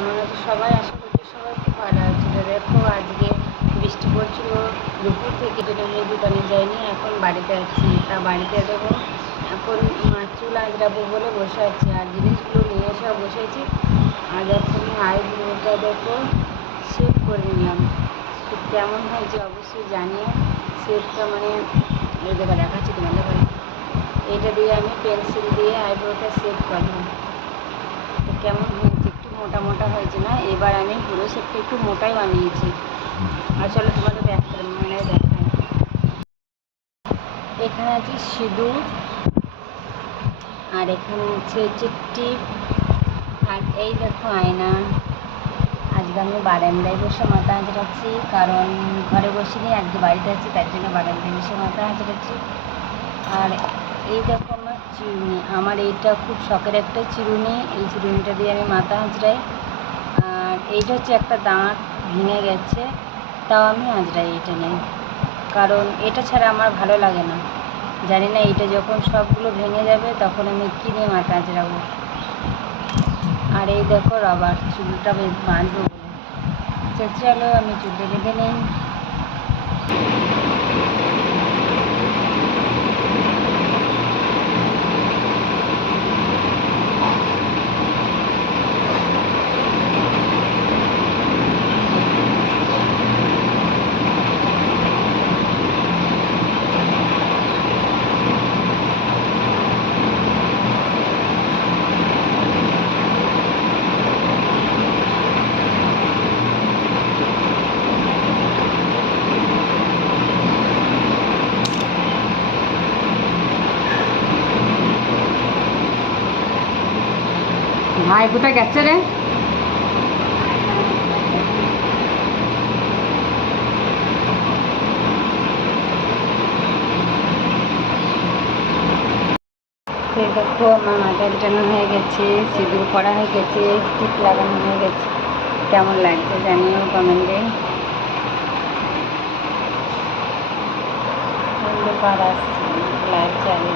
কেমন আছে সবাই? আশা করছি সবাই খুব ভালো আছে। তো দেখো আজকে বৃষ্টি পড়ছিল দুপুর থেকে, যেটা আমি দোকানে যাইনি, এখন বাড়িতে আছি। তা বাড়িতে দেখো এখন চুল আঁচড়াবো বলে বসে আছি, আর জিনিসগুলো নিয়ে এসে বসেছি। আর এখন আইব্রোটা দেখো শেভ করে নিলাম। তো কেমন হয়েছে অবশ্যই জানিও। শেভটা মানে এই দেখো দেখাচ্ছি তোমাদের ঘরে, এইটা দিয়ে আমি পেন্সিল দিয়ে আইব্রোটা শেভ করলাম। তো কেমন হয়েছে? একটু মোটা মোটা হয়েছে না? এবার আমি পুরো শেপটা একটু মোটাই বানিয়েছি। আসলে তোমাদের দেখায়, এখানে আছে সিঁদুর, আর এখানে হচ্ছে টিপ, আর এই দেখো আয়না। আজকে আমি বারান্দায় বসে মাথা আঁচড়াচ্ছি, কারণ ঘরে বসিনি, আজকে বাড়িতে আছি, তার জন্য বারান্দায় বসে মাথা আঁচড়াচ্ছি। আর এই দেখো আমার চিরুনি, আমার এইটা খুব শখের একটা চিরুনি। এই চিরুনিটা দিয়ে আমি মাথা আঁচড়াই। আর এইটা হচ্ছে একটা দাঁত ভেঙে গেছে, তাও আমি আঁচড়াই এটা নেই, কারণ এটা ছাড়া আমার ভালো লাগে না। জানি না এটা যখন সবগুলো ভেঙে যাবে তখন আমি কিনে মাথা আঁচড়াবো। আর এই দেখো রবার, চুলটা বেশ বাঁধবো বলে। চলো আমি চুলটা বেঁধে নিই। ভাই কোথায় গেছে রে? দেখো আমার মাথা টানো হয়ে গেছে, সিঁদুর করা হয়ে গেছে, টিপ লাগানো হয়ে গেছে। কেমন লাগছে জানিও কমেন্টে। লাইভ চালিয়ে